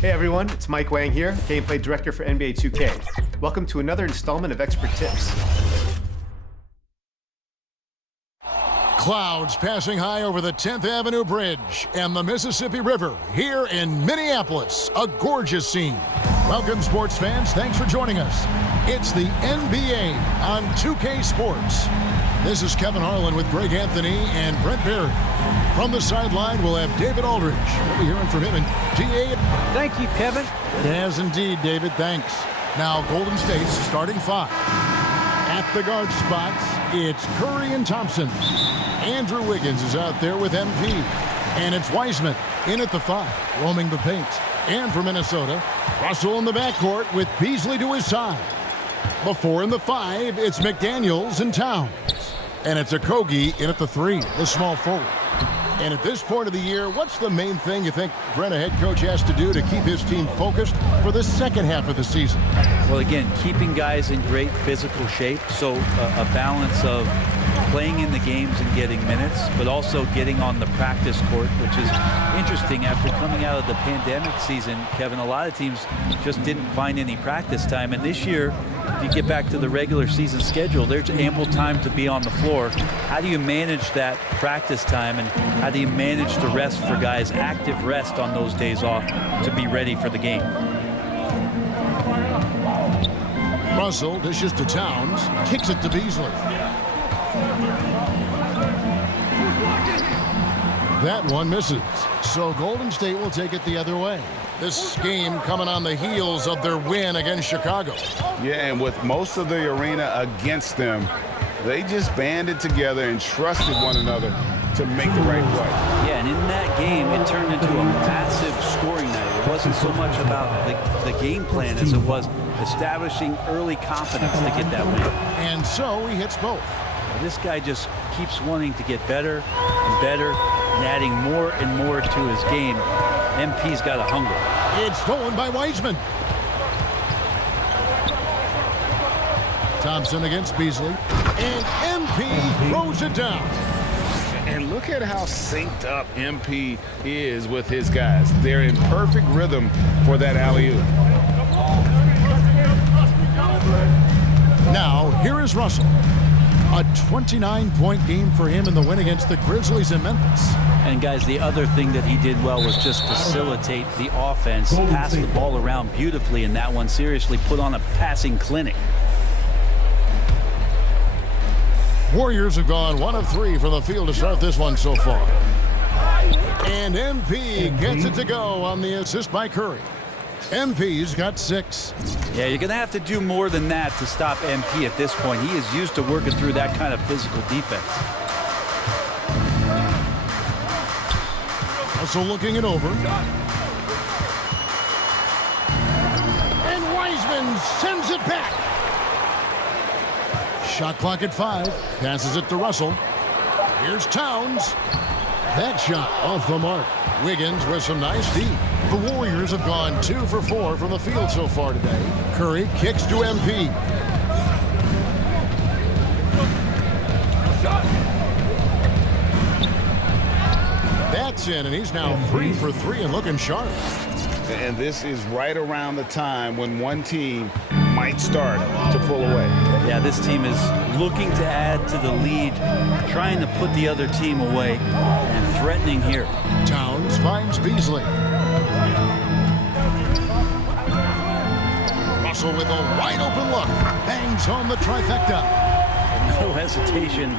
Hey everyone, it's Mike Wang here, Gameplay Director for NBA 2K. Welcome to another installment of Expert Tips. Clouds passing high over the 10th Avenue Bridge and the Mississippi River here in Minneapolis. A gorgeous scene. Welcome, sports fans. Thanks for joining us. It's the NBA on 2K Sports. This is Kevin Harlan with Greg Anthony and Brent Barry. From the sideline, we'll have David Aldridge. We'll be hearing from him in GA. Thank you, Kevin. Yes, indeed, David. Thanks. Now, Golden State's starting five. At the guard spots, it's Curry and Thompson. Andrew Wiggins is out there with MP. And it's Wiseman in at the five, roaming the paint. And for Minnesota, Russell in the backcourt with Beasley to his side. Before in the five, it's McDaniels and Towns. And it's Okogie in at the three, the small forward. And at this point of the year, what's the main thing you think Brent, a head coach, has to do to keep his team focused for the second half of the season? Well, again, keeping guys in great physical shape, so a balance of playing in the games and getting minutes, but also getting on the practice court, which is interesting after coming out of the pandemic season. Kevin, a lot of teams just didn't find any practice time, and this year, if you get back to the regular season schedule, there's ample time to be on the floor. How do you manage that practice time, and how do you manage the rest for guys, active rest on those days off to be ready for the game? Russell dishes to Towns, kicks it to Beasley. That one misses, so Golden State will take it the other way. This game coming on the heels of their win against Chicago. Yeah, and with most of the arena against them, they just banded together and trusted one another to make the right play. Yeah, and in that game, it turned into a massive scoring night. It wasn't so much about the game plan as it was establishing early confidence to get that win. And so he hits both. This guy just keeps wanting to get better and better and adding more and more to his game. MP's got a hunger. It's stolen by Wiseman. Thompson against Beasley. And MP throws it down. And look at how synced up MP is with his guys. They're in perfect rhythm for that alley-oop. Now, here is Russell. A 29-point game for him in the win against the Grizzlies in Memphis. And guys, the other thing that he did well was just facilitate the offense, pass the ball around beautifully in that one. Seriously, put on a passing clinic. Warriors have gone 1 of 3 from the field to start this one so far. And MP gets it to go on the assist by Curry. MP's got 6. Yeah, you're going to have to do more than that to stop MP at this point. He is used to working through that kind of physical defense. Also looking it over. And Wiseman sends it back. Shot clock at 5. Passes it to Russell. Here's Towns. That shot off the mark. Wiggins with some nice D. The Warriors have gone 2 for 4 from the field so far today. Curry kicks to MP. That's in, and he's now 3 for 3 and looking sharp. And this is right around the time when one team might start to pull away. Yeah, this team is looking to add to the lead, trying to put the other team away, and threatening here. Towns finds Beasley. Russell with a wide open look. Bangs home the trifecta. No hesitation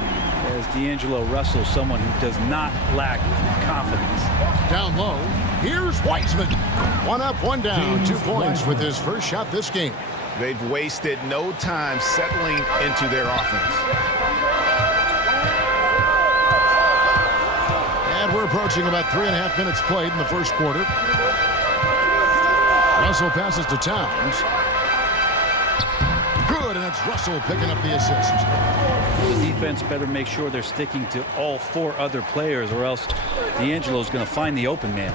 as D'Angelo Russell, someone who does not lack confidence. Down low, here's Wiseman. 1 up, 1 down, 2 points with his first shot this game. They've wasted no time settling into their offense. And we're approaching about 3.5 minutes played in the first quarter. Russell passes to Towns. Good, and it's Russell picking up the assist. The defense better make sure they're sticking to all 4 other players, or else D'Angelo's going to find the open man.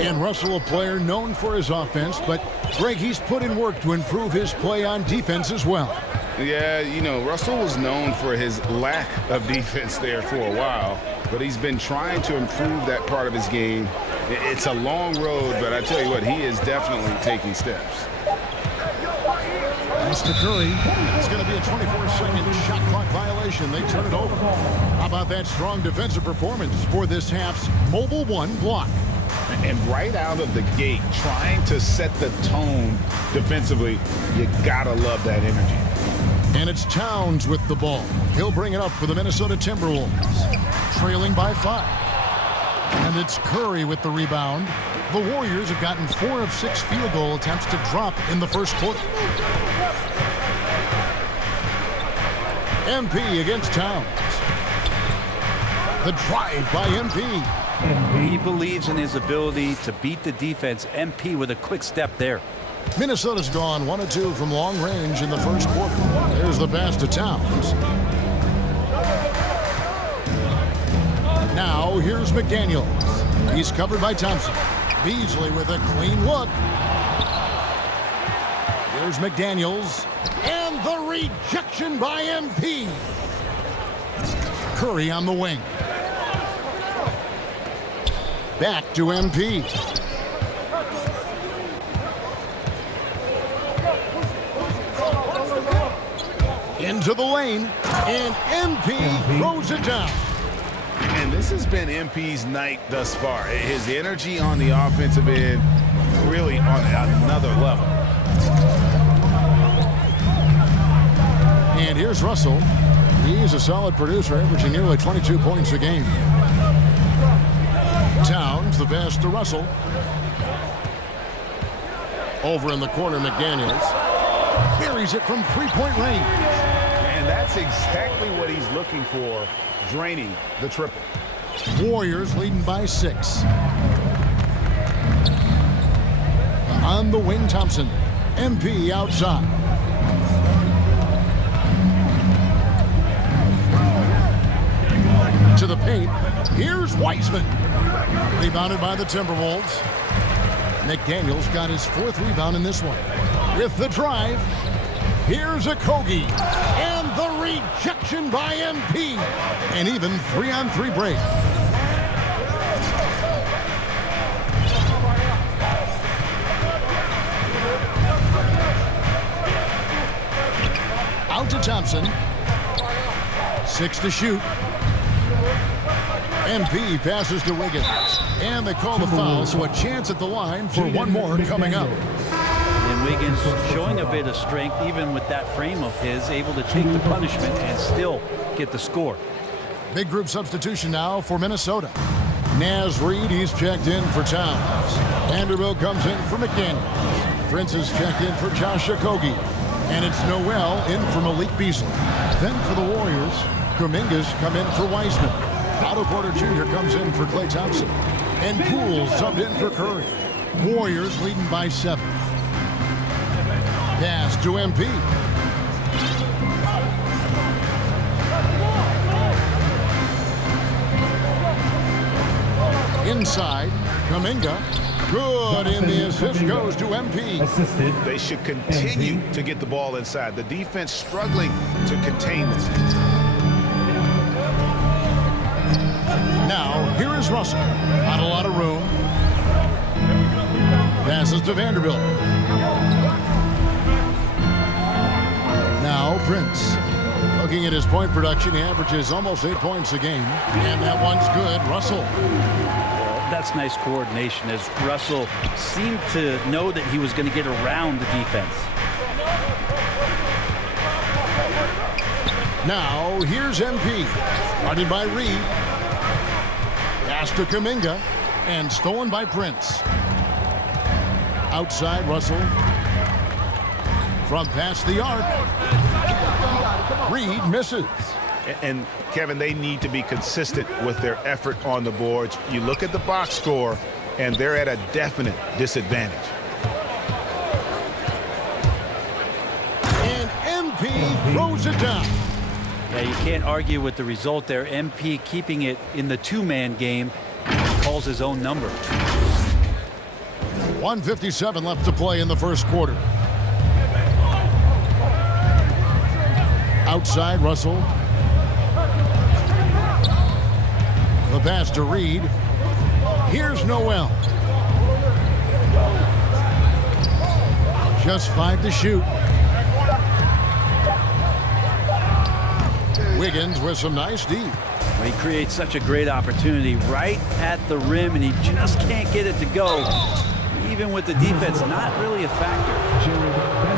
And Russell, a player known for his offense, but Greg, he's put in work to improve his play on defense as well. Yeah, you know, Russell was known for his lack of defense there for a while, but he's been trying to improve that part of his game. It's a long road, but I tell you what, he is definitely taking steps. Pass to Curry. It's going to be a 24-second shot clock violation. They turn it over. How about that strong defensive performance for this half's Mobile 1 block? And right out of the gate, trying to set the tone defensively, you gotta love that energy. And it's Towns with the ball. He'll bring it up for the Minnesota Timberwolves, trailing by 5. And it's Curry with the rebound. The Warriors have gotten 4 of 6 field goal attempts to drop in the first quarter. MP against Towns. The drive by MP. He believes in his ability to beat the defense. MP with a quick step there. Minnesota's gone 1 of 2 from long range in the first quarter. There's the pass to Towns. Now here's McDaniels. He's covered by Thompson. Beasley with a clean look. Here's McDaniels. And the rejection by MP. Curry on the wing. Back to MP. Into the lane, and MP throws it down. And this has been MP's night thus far. His energy on the offensive end really on another level. And here's Russell. He's a solid producer, averaging nearly 22 points a game. Towns, the pass to Russell. Over in the corner, McDaniels buries it from three-point range. And that's exactly what he's looking for, draining the triple. Warriors leading by 6. On the wing, Thompson. MP outside. To the paint. Here's Wiseman. Rebounded by the Timberwolves. McDaniels got his 4th rebound in this one. With the drive, here's Okogie. And the rejection by MP. And even 3-on-3 break. Out to Thompson. 6 to shoot. MP passes to Wiggins. And they call the foul, so a chance at the line for one more coming up. And Wiggins showing a bit of strength, even with that frame of his, able to take the punishment and still get the score. Big group substitution now for Minnesota. Naz Reid, he's checked in for Towns. Vanderbilt comes in for McDaniels. Prince is checked in for Josh Okogie. And it's Noel in for Malik Beasley. Then for the Warriors, Kuminga's come in for Wiseman. Otto Porter Jr. comes in for Klay Thompson. And Poole subbed in for Curry. Warriors leading by 7. Pass to MP. Inside, Kuminga. Good, and the assist goes to MP. Assisted. They should continue to get the ball inside. The defense struggling to contain this. Now, here is Russell. Not a lot of room. Passes to Vanderbilt. Now, Prince. Looking at his point production, he averages almost 8 points a game. And that one's good. Russell. That's nice coordination, as Russell seemed to know that he was going to get around the defense. Now, here's MP. Guarded by Reed. Pass to Kuminga. And stolen by Prince. Outside, Russell. From past the arc. Reed misses. And Kevin, they need to be consistent with their effort on the boards. You look at the box score, and they're at a definite disadvantage. And MP throws it down. Yeah, you can't argue with the result there. MP keeping it in the two-man game, calls his own number. 1:57 left to play in the first quarter. Outside, Russell. The pass to Reed. Here's Noel. Just 5 to shoot. Wiggins with some nice D. Well, he creates such a great opportunity right at the rim, and he just can't get it to go. Even with the defense, not really a factor.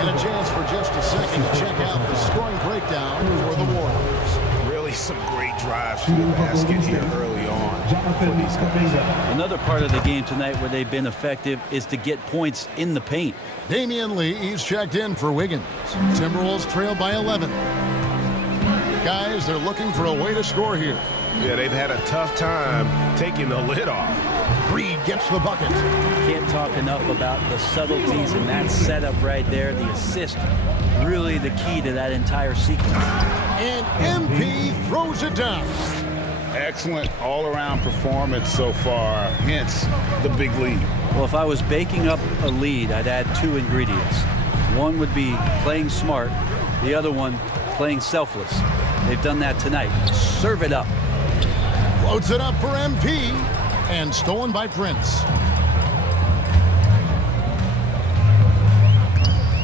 And a chance for just a second to check out the scoring breakdown for the Warriors. Really some great drives to the basket here early on for these guys. Another part of the game tonight where they've been effective is to get points in the paint. Damian Lee, he's checked in for Wiggins. Timberwolves trail by 11. Guys, they're looking for a way to score here. Yeah, they've had a tough time taking the lid off. Reed gets the bucket. Can't talk enough about the subtleties in that setup right there. The assist, really the key to that entire sequence. And MP throws it down. Excellent all-around performance so far, hence the big lead. Well, if I was baking up a lead, I'd add 2 ingredients. One would be playing smart. The other one, playing selfless. They've done that tonight. Serve it up. Floats it up for MP. And stolen by Prince.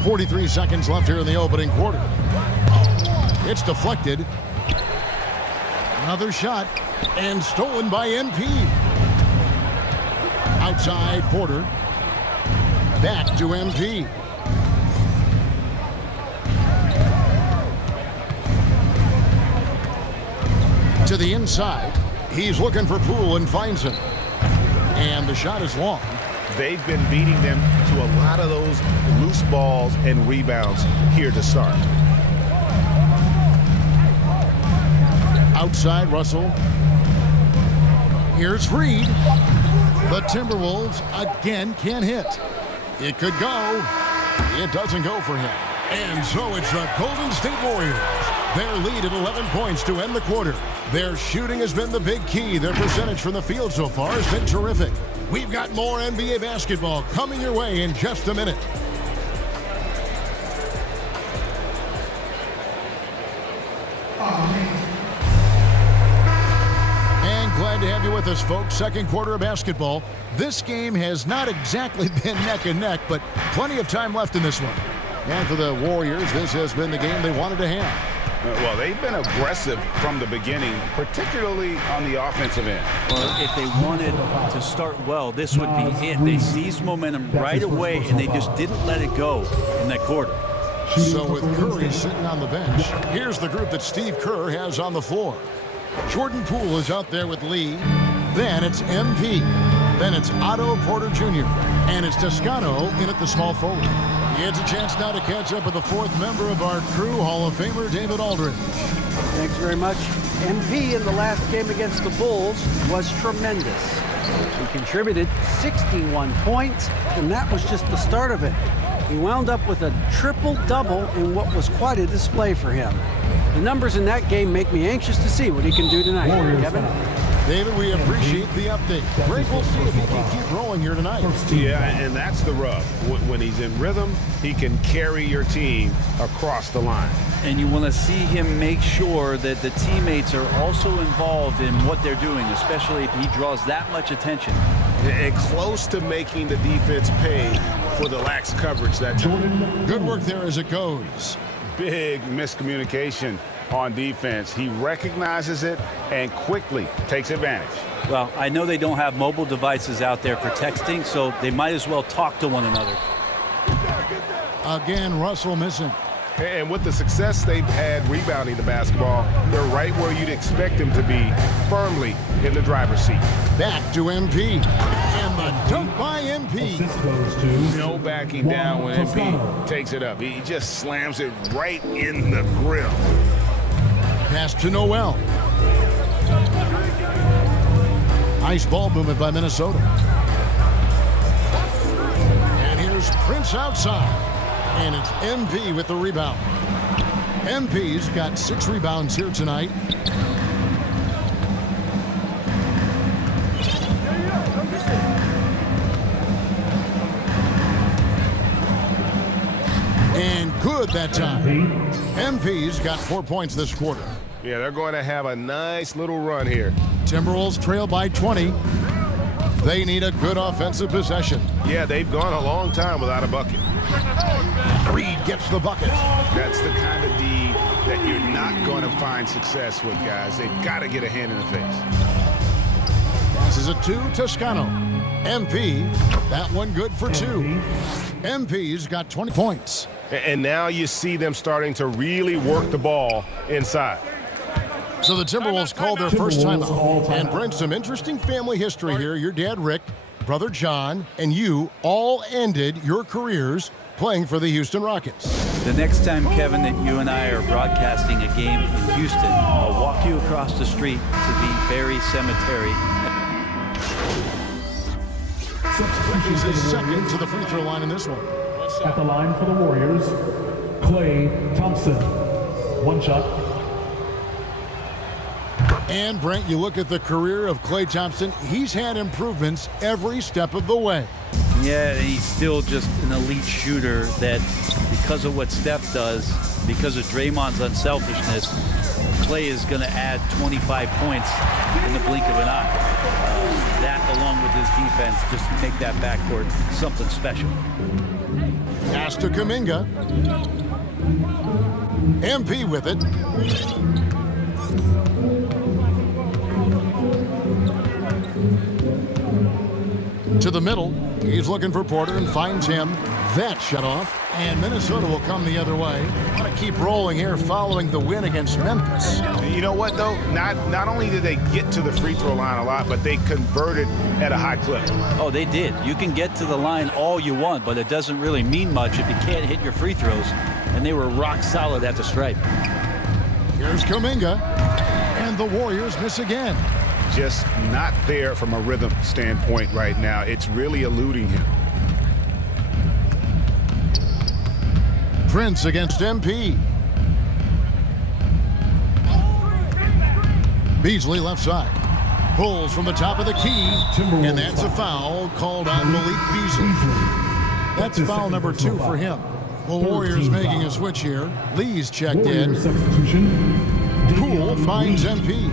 43 seconds left here in the opening quarter. It's deflected. Another shot. And stolen by MP. Outside Porter. Back to MP. To the inside. He's looking for Poole and finds him. And the shot is long. They've been beating them to a lot of those loose balls and rebounds here to start. Outside, Russell. Here's Reed. The Timberwolves again can't hit. It could go. It doesn't go for him. And so it's the Golden State Warriors. Their lead at 11 points to end the quarter. Their shooting has been the big key. Their percentage from the field so far has been terrific. We've got more NBA basketball coming your way in just a minute. And glad to have you with us, folks. Second quarter of basketball. This game has not exactly been neck and neck, but plenty of time left in this one. And for the Warriors, this has been the game they wanted to have. Well, they've been aggressive from the beginning, particularly on the offensive end. Well, if they wanted to start well, this would be it. They seized momentum right away, and they just didn't let it go in that quarter. So with Curry sitting on the bench, here's the group that Steve Kerr has on the floor. Jordan Poole is out there with Lee. Then it's MP. Then it's Otto Porter Jr. And it's Toscano in at the small forward. He has a chance now to catch up with the 4th member of our crew, Hall of Famer David Aldridge. Thanks very much. MP in the last game against the Bulls was tremendous. He contributed 61 points, and that was just the start of it. He wound up with a triple-double in what was quite a display for him. The numbers in that game make me anxious to see what he can do tonight. Kevin? David, we appreciate the update. Great, we'll see if he can keep rolling here tonight. Yeah, and that's the rub. When he's in rhythm, he can carry your team across the line. And you want to see him make sure that the teammates are also involved in what they're doing, especially if he draws that much attention. And close to making the defense pay for the lax coverage that time. Good work there as it goes. Big miscommunication on defense. He recognizes it and quickly takes advantage. Well, I know they don't have mobile devices out there for texting, so they might as well talk to one another. Again, Russell missing. And with the success they've had rebounding the basketball, they're right where you'd expect them to be, firmly in the driver's seat. Back to MP. And the dunk by MP. MP. Assist goes to No backing down when MP takes it up. He just slams it right in the grill. Pass to Noel. Nice ball movement by Minnesota. And here's Prince outside. And it's MP with the rebound. MP's got 6 rebounds here tonight. And good that time. MP's got 4 points this quarter. Yeah, they're going to have a nice little run here. Timberwolves trail by 20. They need a good offensive possession. Yeah, they've gone a long time without a bucket. Reed gets the bucket. That's the kind of D that you're not going to find success with, guys. They've got to get a hand in the face. Passes it to Toscano. MP, that one good for 2. MP's got 20 points. And now you see them starting to really work the ball inside. So the Timberwolves called their first timeout and bring some interesting family history here. Your dad, Rick, brother John, and you all ended your careers playing for the Houston Rockets. The next time, Kevin, that you and I are broadcasting a game in Houston, I'll walk you across the street to the Berry Cemetery. He's his second to the free throw line in this one. At the line for the Warriors, Klay Thompson. One shot. And Brent, you look at the career of Klay Thompson, he's had improvements every step of the way. Yeah, and he's still just an elite shooter that, because of what Steph does, because of Draymond's unselfishness, Klay is going to add 25 points in the blink of an eye. That, along with his defense, just make that backcourt something special. Pass to Kuminga. MP with it. To the middle. He's looking for Porter and finds him. That shut off. And Minnesota will come the other way. Want to keep rolling here following the win against Memphis. You know what, though? Not only did they get to the free throw line a lot, but they converted at a high clip. Oh, they did. You can get to the line all you want, but it doesn't really mean much if you can't hit your free throws. And they were rock solid at the stripe. Here's Kuminga. And the Warriors miss again. Just not there from a rhythm standpoint right now. It's really eluding him. Prince against MP. Beasley left side. Pulls from the top of the key. And that's a foul called on Malik Beasley. That's foul number 2 for him. The Warriors making a switch here. Lee's checked in. Poole finds MP.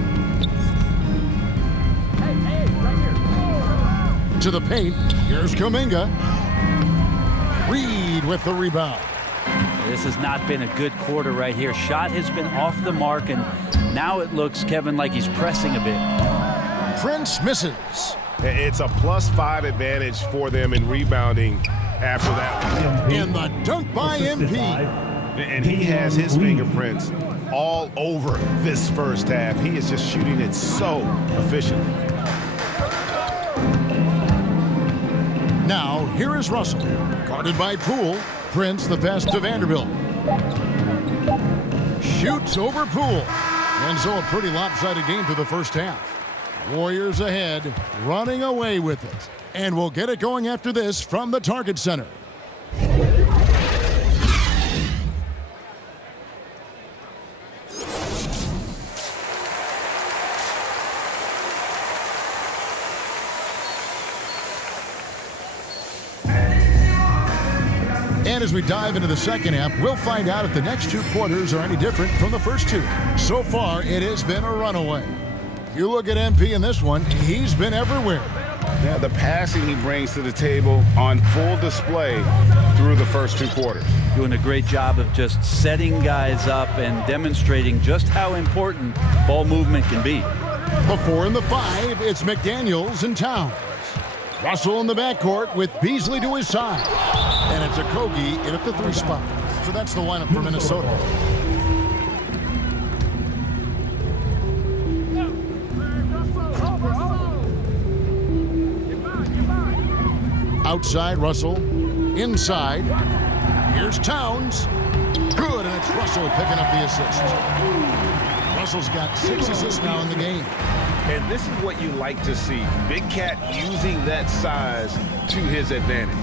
To the paint. Here's Kuminga. Reed with the rebound. This has not been a good quarter right here. Shot has been off the mark, and now it looks, Kevin, like he's pressing a bit. Prince misses. It's a +5 advantage for them in rebounding after that one. And the dunk by MP. And he has his fingerprints all over this first half. He is just shooting it so efficiently. Now, here is Russell. Guarded by Poole. Prince the pass to Vanderbilt. Shoots over Poole. And so a pretty lopsided game for the first half. Warriors ahead, running away with it. And we'll get it going after this from the Target Center. And as we dive into the second half, we'll find out if the next 2 quarters are any different from the first 2. So far, it has been a runaway. You look at MP in this one, he's been everywhere. Yeah, the passing he brings to the table on full display through the first 2 quarters. Doing a great job of just setting guys up and demonstrating just how important ball movement can be. The 4 and the 5, it's McDaniels and Towns. Russell in the backcourt with Beasley to his side. And it's Okogie in at the 3 spot. So that's the lineup for Minnesota. Outside, Russell. Inside. Here's Towns. Good, and it's Russell picking up the assist. Russell's got 6 assists now in the game. And this is what you like to see. Big Cat using that size to his advantage.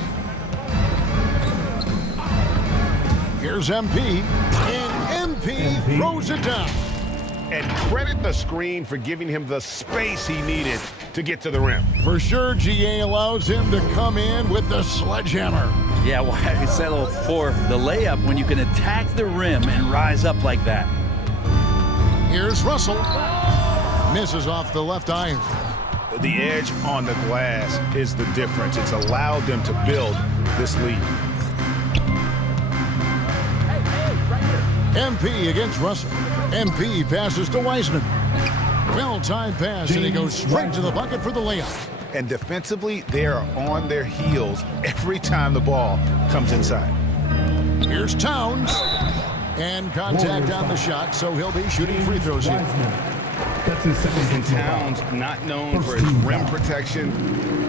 Here's MP, and MP throws it down. And credit the screen for giving him the space he needed to get to the rim. For sure, GA allows him to come in with the sledgehammer. Yeah, why settle for the layup when you can attack the rim and rise up like that? Here's Russell. Misses off the left iron. The edge on the glass is the difference. It's allowed them to build this lead. MP against Russell. MP passes to Wiseman. Well-timed pass, and he goes straight to the bucket for the layup. And defensively, they are on their heels every time the ball comes inside. Here's Towns. And contact on the shot, so he'll be shooting free throws here. That's his second And Towns, not known for his rim protection,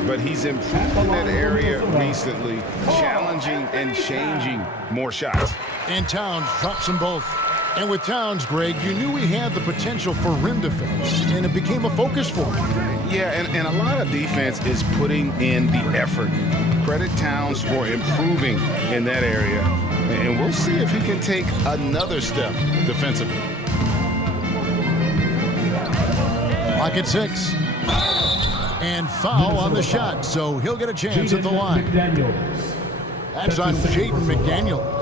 but he's improved in that area recently, challenging and changing more shots. And Towns drops them both. And with Towns, Greg, you knew he had the potential for rim defense, and it became a focus for him. Yeah, and a lot of defense is putting in the effort. Credit Towns for improving in that area, and we'll see if he can take another step defensively. Clock at 6. And foul on the shot, so he'll get a chance at the line. That's on Jaden McDaniels.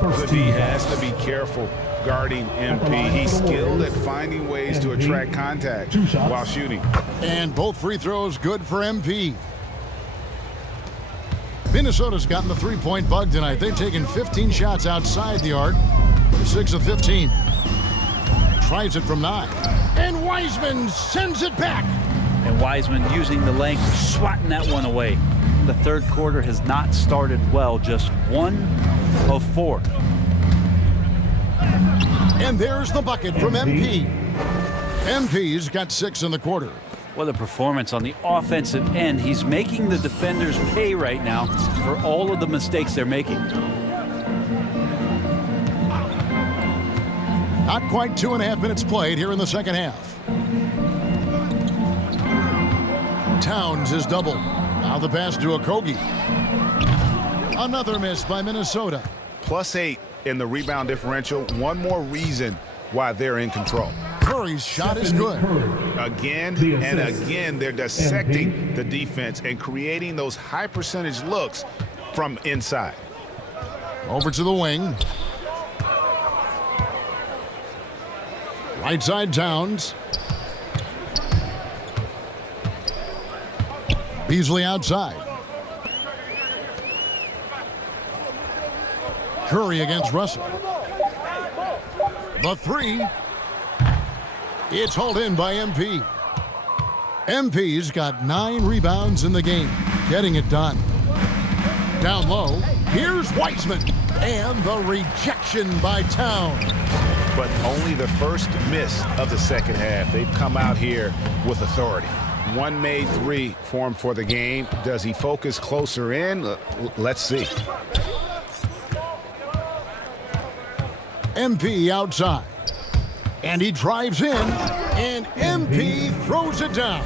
But he has to be careful guarding MP. He's skilled at finding ways to attract contact while shooting. And both free throws good for MP. Minnesota's gotten the three-point bug tonight. They've taken 15 shots outside the arc. 6 of 15. Tries it from 9. And Wiseman sends it back. And Wiseman using the length, swatting that one away. The third quarter has not started well, just 1 of 4. And there's the bucket from MP. MP's got 6 in the quarter. What a performance on the offensive end. He's making the defenders pay right now for all of the mistakes they're making. Not quite 2.5 minutes played here in the second half. Towns is doubled. Now the pass to Okogie. Another miss by Minnesota. +8 in the rebound differential. One more reason why they're in control. Curry's shot is good. Again and again, they're dissecting the defense and creating those high percentage looks from inside. Over to the wing. Right side Towns. Beasley outside. Curry against Russell. The 3. It's hauled in by MP. MP's got 9 rebounds in the game, getting it done. Down low, here's Wiseman. And the rejection by Towns. But only the first miss of the second half. They've come out here with authority. One made 3 for him for the game. Does he focus closer in? Let's see. MP outside. And he drives in, and MP throws it down.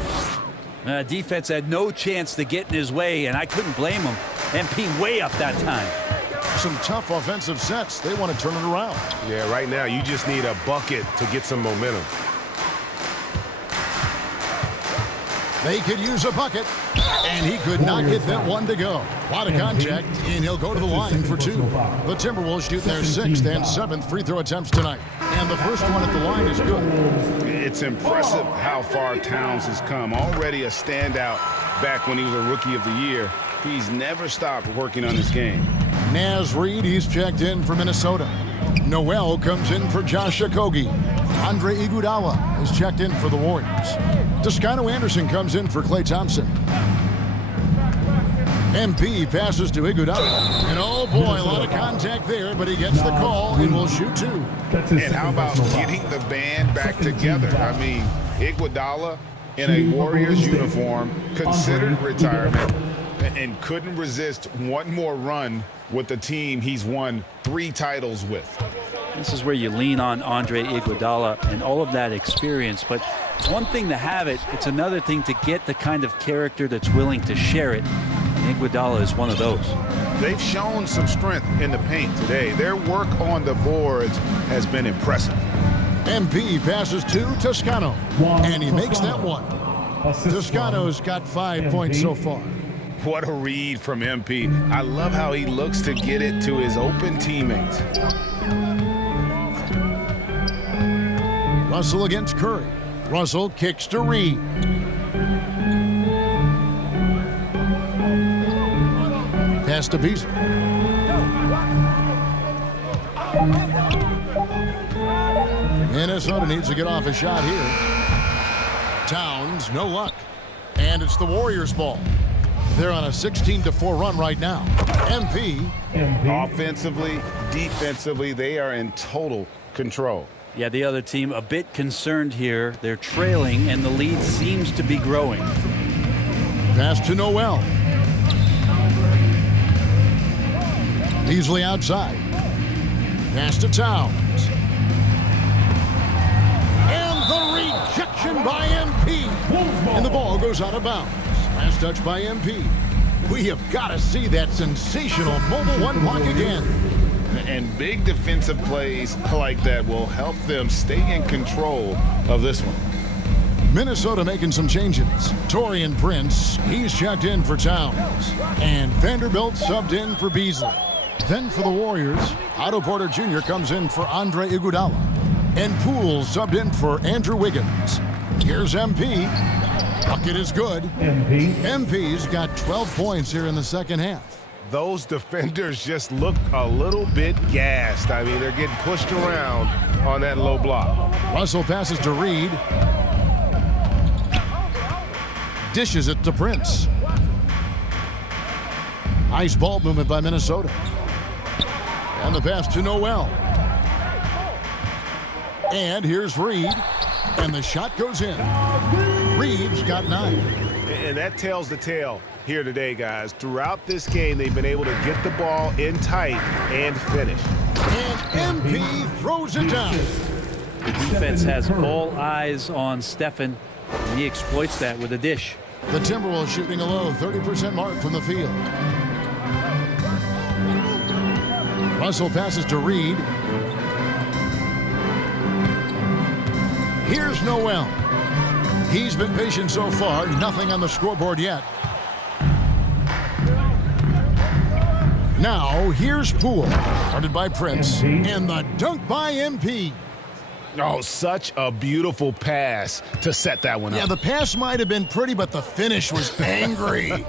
Defense had no chance to get in his way, and I couldn't blame him. MP way up that time. Some tough offensive sets. They want to turn it around. Yeah, right now you just need a bucket to get some momentum. They could use a bucket, and he could not get that one to go. A lot of contact, and he'll go to the line for 2. The Timberwolves shoot their 6th and 7th free throw attempts tonight. And the first one at the line is good. It's impressive how far Towns has come. Already a standout back when he was a Rookie of the Year. He's never stopped working on his game. Naz Reid, he's checked in for Minnesota. Noel comes in for Josh Okogie. Andre Iguodala is checked in for the Warriors. Toscano Anderson comes in for Klay Thompson. MP passes to Iguodala. And oh boy, a lot of contact there, but he gets the call and will shoot 2. And how about getting the band back together? I mean, Iguodala in a Warriors uniform, considered retirement. and couldn't resist one more run with the team he's won 3 titles with. This is where you lean on Andre Iguodala and all of that experience, but it's one thing to have it, it's another thing to get the kind of character that's willing to share it, and Iguodala is one of those. They've shown some strength in the paint today. Their work on the boards has been impressive. MP passes to Toscano, and he makes that one. Toscano's got 5 points so far. What a read from MP. I love how he looks to get it to his open teammates. Russell against Curry. Russell kicks to Reed. Pass to Beasley. Minnesota needs to get off a shot here. Towns, no luck. And it's the Warriors' ball. They're on a 16-4 run right now. MP. Offensively, defensively, they are in total control. Yeah, the other team a bit concerned here. They're trailing, and the lead seems to be growing. Pass to Noel. Beasley outside. Pass to Towns. And the rejection by MP. And the ball goes out of bounds. Last touch by MP. We have got to see that sensational mobile one block again. And big defensive plays like that will help them stay in control of this one. Minnesota making some changes. Taurean Prince, he's checked in for Towns. And Vanderbilt subbed in for Beasley. Then for the Warriors, Otto Porter Jr. comes in for Andre Iguodala. And Poole subbed in for Andrew Wiggins. Here's MP. Bucket is good. MP's got 12 points here in the second half. Those defenders just look a little bit gassed. I mean, they're getting pushed around on that low block. Russell passes to Reed. Dishes it to Prince. Nice ball movement by Minnesota. And the pass to Noel. And here's Reed. And the shot goes in. Reed's got 9. And that tells the tale here today, guys. Throughout this game, they've been able to get the ball in tight and finish. And MP throws it down. The defense has all eyes on Stephen, and he exploits that with a dish. The Timberwolves shooting a low 30% mark from the field. Russell passes to Reed. Here's Noel. He's been patient so far. Nothing on the scoreboard yet. Now, here's Poole. Started by Prince. And the dunk by MP. Oh, such a beautiful pass to set that one up. Yeah, the pass might have been pretty, but the finish was angry.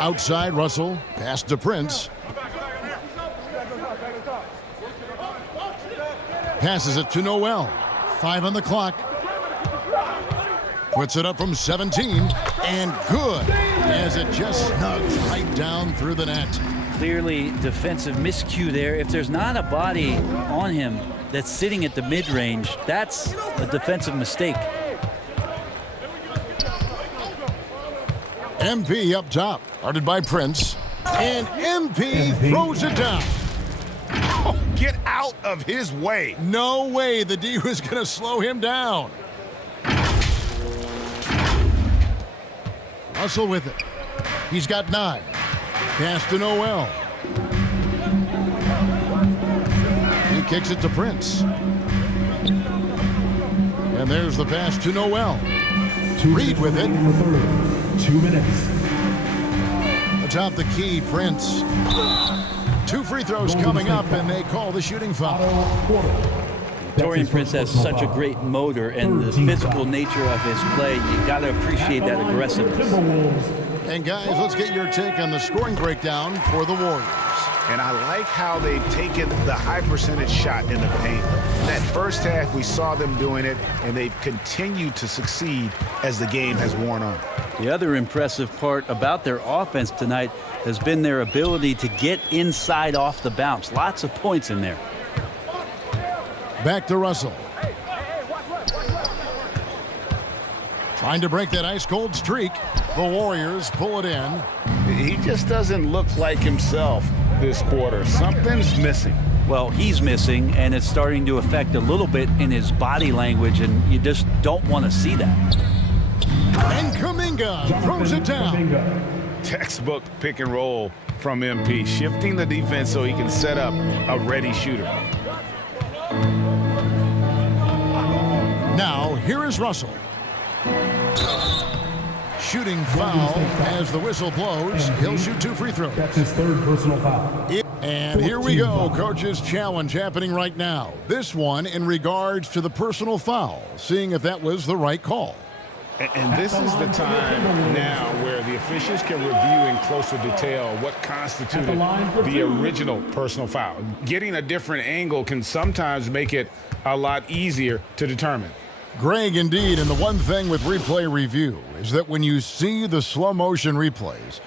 Outside, Russell. Pass to Prince. Passes it to Noel. 5 on the clock. Puts it up from 17. And good, as it just snugs right down through the net. Clearly defensive miscue there. If there's not a body on him that's sitting at the mid-range, that's a defensive mistake. MP up top, guarded by Prince. And MP throws it down. Oh, get out of his way. No way the D was going to slow him down. Russell with it. He's got 9. Pass to Noel. He kicks it to Prince. And there's the pass to Noel. Reed with it. 2 minutes. Atop the key, Prince. 2 free throws coming up, and they call the shooting foul. Taurean Prince has such a great motor, and the physical nature of his play, you got to appreciate that aggressiveness. And guys, let's get your take on the scoring breakdown for the Warriors. And I like how they've taken the high percentage shot in the paint. In that first half, we saw them doing it, and they've continued to succeed as the game has worn on. The other impressive part about their offense tonight has been their ability to get inside off the bounce. Lots of points in there. Back to Russell. Trying to break that ice-cold streak. The Warriors pull it in. He just doesn't look like himself this quarter. Something's missing. Well, he's missing, and it's starting to affect a little bit in his body language, and you just don't want to see that. And Kuminga throws it down. Textbook pick and roll from MP, shifting the defense so he can set up a ready shooter. Now, here is Russell. Shooting foul as the whistle blows. He'll shoot 2 free throws. That's his 3rd personal foul. And here we go, coach's challenge happening right now. This one in regards to the personal foul, seeing if that was the right call. And this is the time now where the officials can review in closer detail what constituted the original personal foul. Getting a different angle can sometimes make it a lot easier to determine. Greg, indeed, and the one thing with replay review is that when you see the slow motion replays,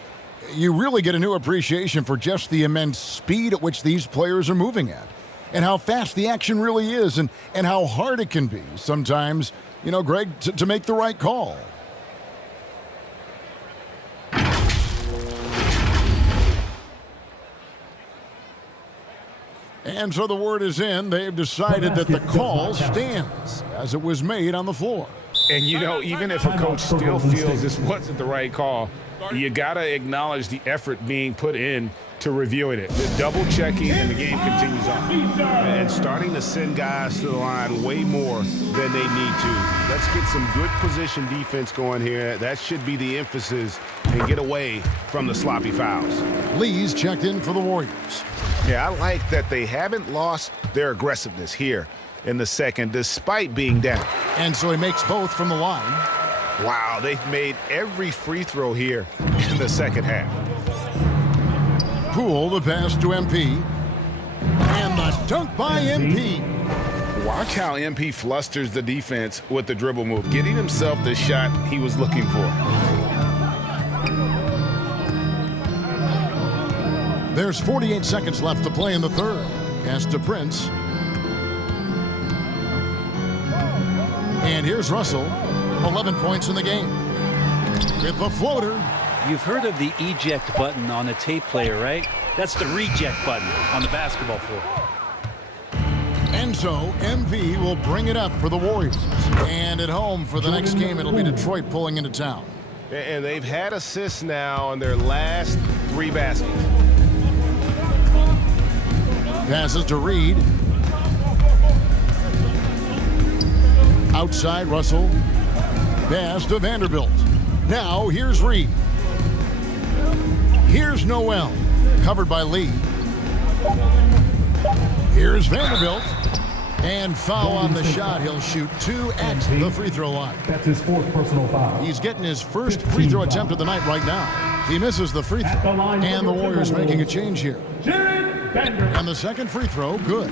you really get a new appreciation for just the immense speed at which these players are moving at, and how fast the action really is, and how hard it can be sometimes, you know, Greg, to make the right call. And so the word is in. They've decided that the call stands as it was made on the floor. And, you know, even if a coach still feels this wasn't the right call, you got to acknowledge the effort being put in to reviewing it. The double checking, and the game continues on. And starting to send guys to the line way more than they need to. Let's get some good position defense going here. That should be the emphasis, and get away from the sloppy fouls. Lee's checked in for the Warriors. Yeah, I like that they haven't lost their aggressiveness here in the second, despite being down. And so he makes both from the line. Wow, they've made every free throw here in the second half. Poole, the pass to MP. And the dunk by MP. Watch how MP flusters the defense with the dribble move, getting himself the shot he was looking for. There's 48 seconds left to play in the third. Pass to Prince. And here's Russell. 11 points in the game. With the floater. You've heard of the eject button on a tape player, right? That's the reject button on the basketball floor. And so MP will bring it up for the Warriors. And at home for the next game, it'll be Detroit pulling into town. And they've had assists now on their last 3 baskets. Passes to Reed. Outside Russell. Pass to Vanderbilt. Now here's Reed. Here's Noel. Covered by Lee. Here's Vanderbilt. And foul on the shot. He'll shoot 2 at the free throw line. That's his 4th personal foul. He's getting his first free throw attempt of the night right now. He misses the free throw. And the Warriors making a change here. And the second free throw, good.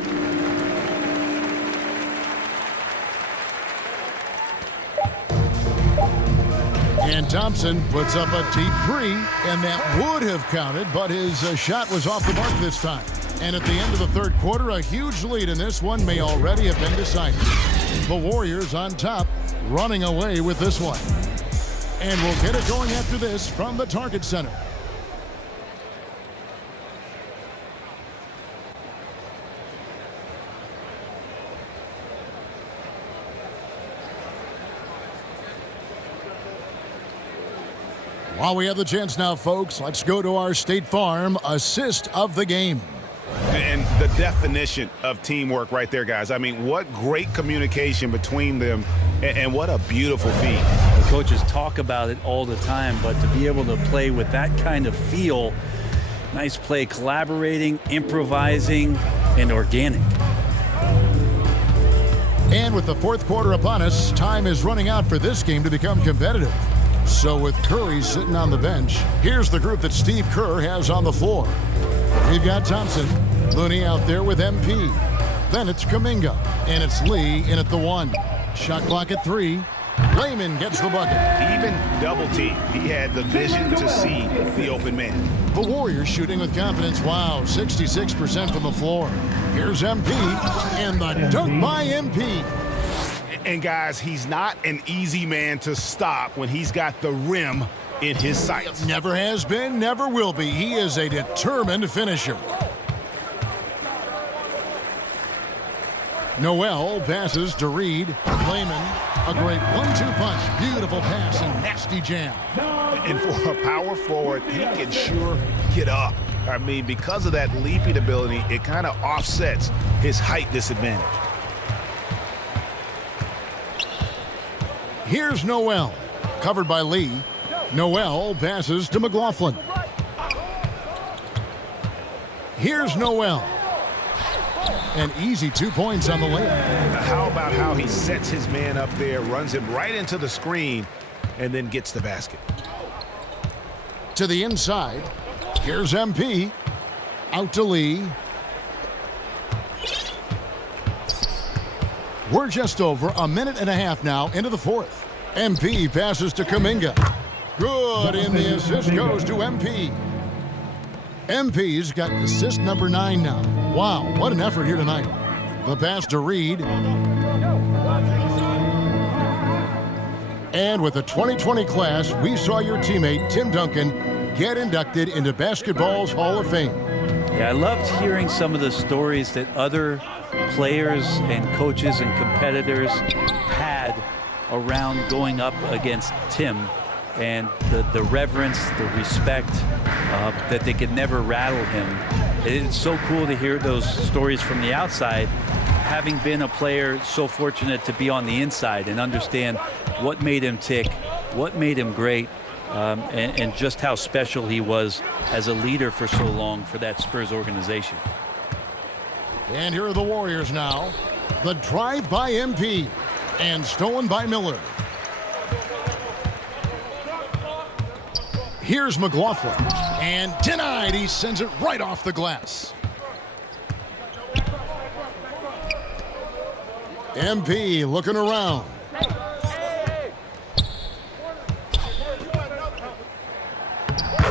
And Thompson puts up a deep 3, and that would have counted, but his shot was off the mark this time. And at the end of the third quarter, a huge lead in this one may already have been decided. The Warriors on top, running away with this one. And we'll get it going after this from the Target Center. While we have the chance now, folks, let's go to our State Farm assist of the game. And the definition of teamwork right there, guys. I mean, what great communication between them, and what a beautiful feat. The coaches talk about it all the time, but to be able to play with that kind of feel, nice play, collaborating, improvising, and organic. And with the fourth quarter upon us, time is running out for this game to become competitive. So with Curry sitting on the bench, here's the group that Steve Kerr has on the floor. We've got Thompson, Looney out there with MP. Then it's Kuminga, and it's Lee in at the 1. Shot clock at 3. Layman gets the bucket. Even double team. He had the vision to see the open man. The Warriors shooting with confidence. Wow, 66% from the floor. Here's MP, and the dunk by MP. And guys, he's not an easy man to stop when he's got the rim in his sights. Never has been, never will be. He is a determined finisher. Noel passes to Reed. Clayman, a great 1-2 punch. Beautiful pass and nasty jam. And for a power forward, he can sure get up. I mean, because of that leaping ability, it kind of offsets his height disadvantage. Here's Noel, covered by Lee. Noel passes to McLaughlin. Here's Noel. An easy 2 points on the layup. How about how he sets his man up there, runs him right into the screen, and then gets the basket. To the inside. Here's MP. Out to Lee. We're just over a minute and a half now into the fourth. MP passes to Kuminga. Good, and the assist goes to MP. MP's got assist number 9 now. Wow, what an effort here tonight. The pass to Reed. And with the 2020 class, we saw your teammate, Tim Duncan, get inducted into basketball's Hall of Fame. Yeah, I loved hearing some of the stories that other players and coaches and competitors had around going up against Tim, and the reverence, the respect, that they could never rattle him. It's so cool to hear those stories from the outside, having been a player so fortunate to be on the inside and understand what made him tick, what made him great, and just how special he was as a leader for so long for that Spurs organization. And here are the Warriors now. The drive by MP and stolen by Miller. Here's McLaughlin, and denied. He sends it right off the glass. MP looking around.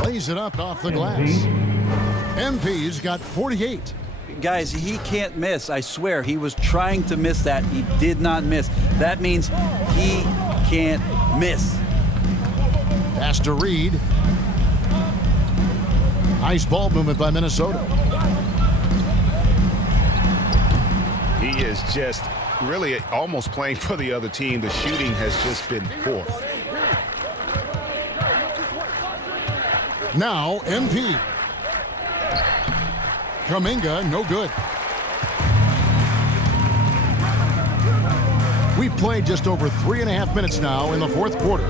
Lays it up off the glass. MP's got 48. Guys, he can't miss. I swear, he was trying to miss that. He did not miss. That means he can't miss. Pass to Reed. Nice ball movement by Minnesota. He is just really almost playing for the other team. The shooting has just been poor. Now MP. Kuminga, no good. We've played just over 3.5 minutes now in the fourth quarter.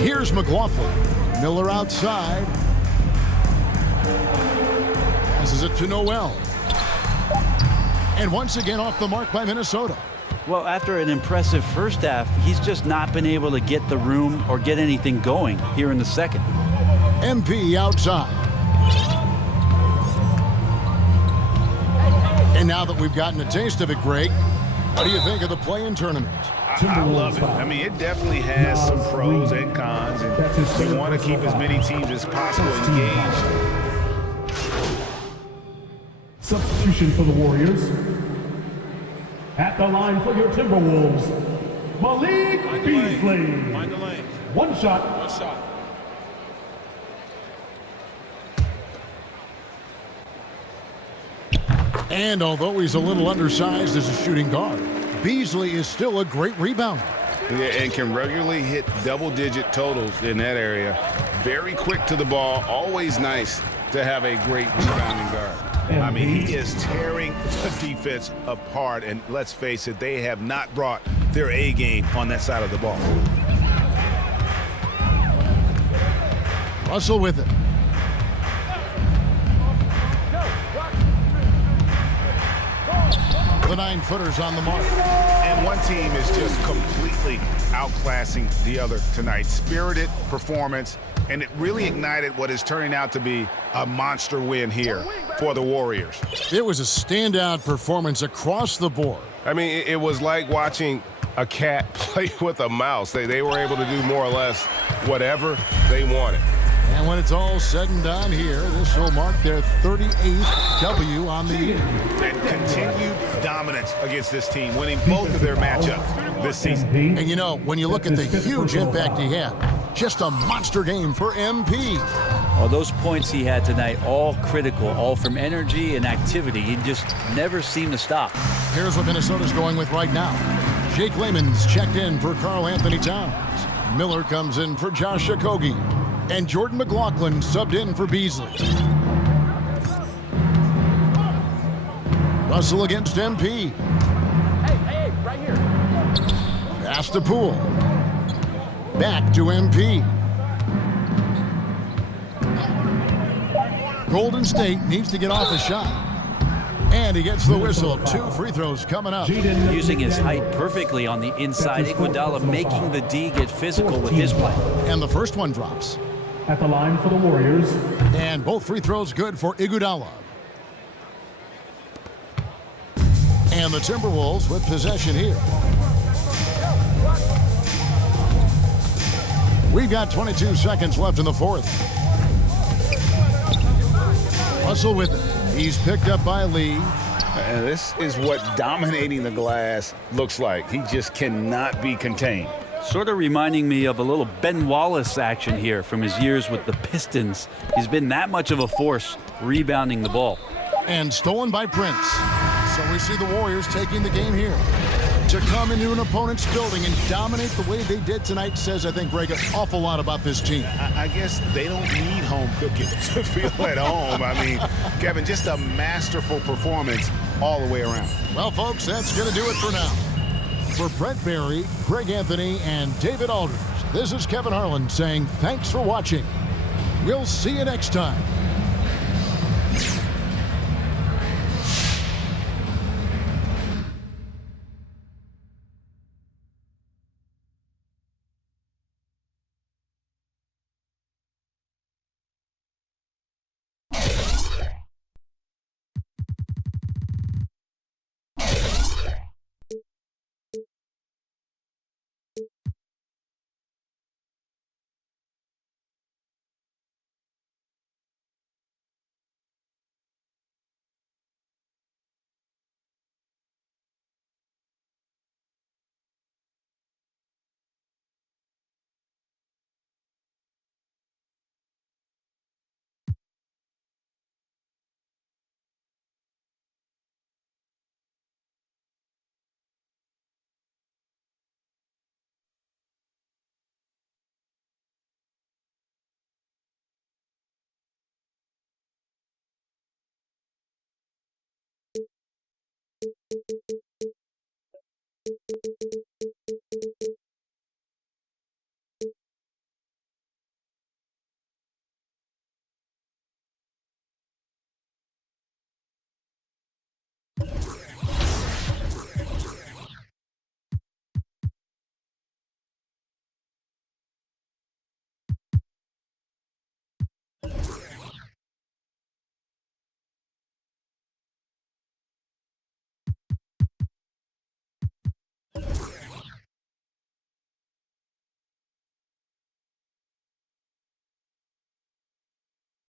Here's McLaughlin. Miller outside. Passes it to Noel. And once again off the mark by Minnesota. Well, after an impressive first half, he's just not been able to get the room or get anything going here in the second. MP outside. And now that we've gotten a taste of it, Greg, what do you think of the play-in tournament? I love it. I mean, it definitely has some pros and cons, and you want to keep as many teams as possible engaged. Substitution for the Warriors. At the line for your Timberwolves, Malik Beasley. One shot. And although he's a little undersized as a shooting guard, Beasley is still a great rebounder. Yeah, and can regularly hit double-digit totals in that area. Very quick to the ball. Always nice to have a great rebounding guard. I mean, he is tearing the defense apart, and let's face it, they have not brought their A game on that side of the ball. Russell with it. The 9-footers on the mark. And one team is just completely outclassing the other tonight. Spirited performance, and it really ignited what is turning out to be a monster win here for the Warriors. It was a standout performance across the board. I mean, it was like watching a cat play with a mouse. They were able to do more or less whatever they wanted. And when it's all said and done here, this will mark their 38th W on the year. And continued dominance against this team, winning both of their matchups this season. And you know, when you look at the huge impact he had, just a monster game for MP. Well, those points he had tonight, all critical, all from energy and activity. He just never seemed to stop. Here's what Minnesota's going with right now. Jake Layman's checked in for Karl Anthony Towns. Miller comes in for Josh Okogie. And Jordan McLaughlin subbed in for Beasley. Russell against MP. Hey, right here. Pass to Poole. Back to MP. Golden State needs to get off a shot. And he gets the whistle. 2 free throws coming up. Using his height perfectly on the inside. Iguodala making the D get physical with his play. And the first one drops. At the line for the Warriors. And both free throws good for Iguodala. And the Timberwolves with possession here. We've got 22 seconds left in the fourth. Russell with it. He's picked up by Lee. And this is what dominating the glass looks like. He just cannot be contained. Sort of reminding me of a little Ben Wallace action here from his years with the Pistons. He's been that much of a force rebounding the ball. And stolen by Prince. So we see the Warriors taking the game here. To come into an opponent's building and dominate the way they did tonight says, I think, Greg, an awful lot about this team. I guess they don't need home cooking to feel at home. I mean, Kevin, just a masterful performance all the way around. Well, folks, that's going to do it for now. For Brent Barry, Greg Anthony, and David Aldridge, this is Kevin Harlan saying thanks for watching. We'll see you next time.